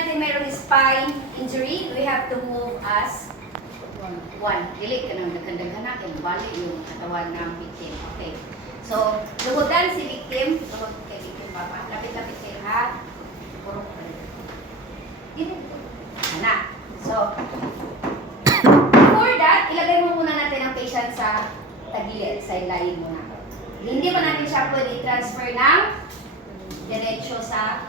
natin mayroong spine injury, we have to move as one. Dili ka nang daghan-daghan yung bali yung katawan ng victim. Okay. So, luhudan si victim. Luhod kay victim, papa. Lapit-lapit kayo, ha? Puro ko kayo. Dito. Ana. So, before that, ilagay mo muna natin ang patient sa tagilid. Sideline muna. Hindi pa natin siya pwede transfer ng diretso sa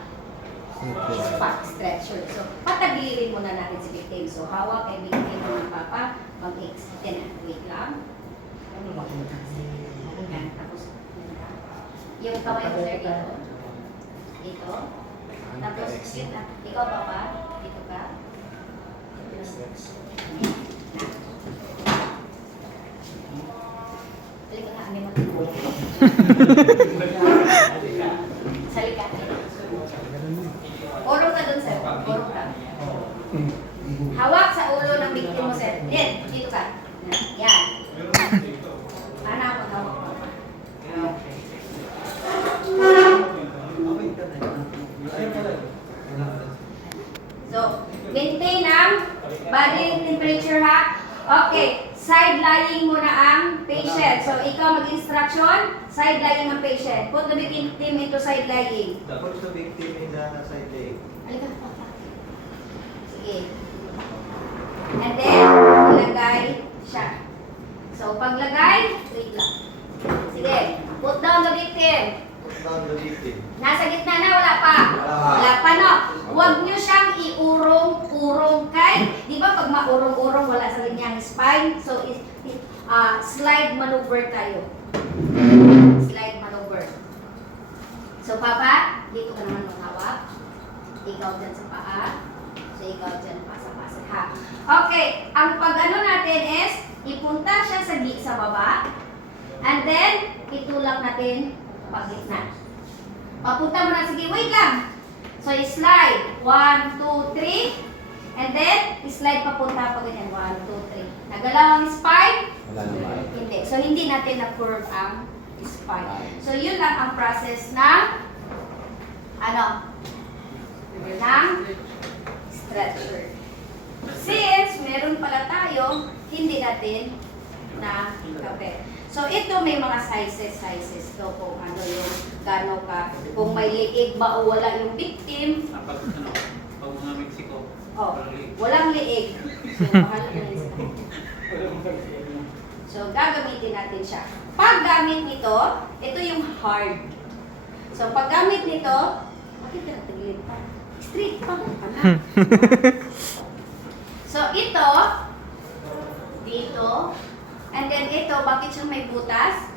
stretcher. So, patagilin muna natin si victim. So, hawak kay victim ng papa. Mag-extend. Wait lang. Yan. Tapos, yung kamay mo, sir, dito. Dito. Tapos, ikaw, papa. Dito ka. Halika ka, ano mo? Salika. Urong ka dun, sir. Urong ka. Hawak sa ulo ng victim mo, sir. Yan, dito ka. Yan. Paano ako hawak mo? So, maintain ang body temperature, ha? Okay, side lying muna ang patient. So, ikaw mag-instruction, side lying ang patient. Put the victim into side lying. Put the victim in the side leg. Halika, papa. Sige. And then, ilagay siya. So, paglagay, wait lang. Sige, put down the victim. Put down the victim. Nasa gitna na, wala pa. Wala pa, no? Huwag nyo siyang iurong-urong kay, di ba pag maurong-urong, wala sa linyang spine. So, slide maneuver tayo. Slide maneuver. So, papa, dito ka naman maghawak. Ikaw dyan sa paa. So, ikaw dyan pasa-pasa, ha? Okay, ang pag-ano natin is, ipunta siya sa baba. And then, itulak natin pag-gitna. Papunta mo na, sige, wait lang. So, slide. 1, 2, 3. And then, slide papunta pa ganyan. 1, 2, 3. Nagalaw ang spine? Wala naman. Hindi. So, hindi natin na-curve ang spine. So, yun lang ang process ng ng stretcher. Since meron pala tayo, hindi natin na kape. So, ito may mga sizes to kung ano yung gano'n ka. Kung may liig ba o wala yung victim. Pag mga Mexico. Oh, walang liig. So, mahal na yun. So, gagamitin natin siya. Pag gamit nito, ito yung hard. So, pag gamit nito, bakit ka natagilid pa? Straight pa. So, ito, dito, and then ito, bakit siya may butas?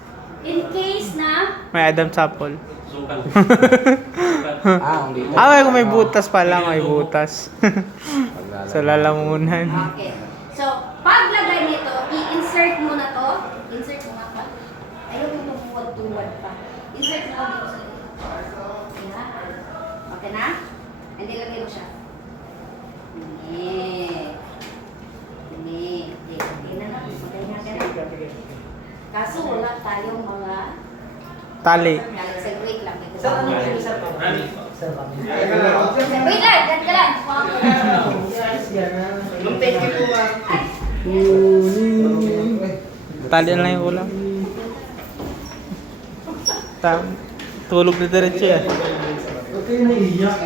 In case na, May Adam Sapol. Sukat. Hindi. Kung may butas pala, may butas. Sa lalamunan. okay. So, paglagay nito, i-insert mo na to. Insert mo nga pa. Ayaw mo tumuwad-tuwad pa. Insert mo dito sa dito. Okay na? Okay na? And then, lagay mo siya. Okay na. Okay na. Kaso wala tayong mga... Tali. Wait lang. Rani. Wait lang, dyan ka lang. Thank you po, ma'am. Tali na lang yung ulam. Tulog na diretso yan. Okay na iyak.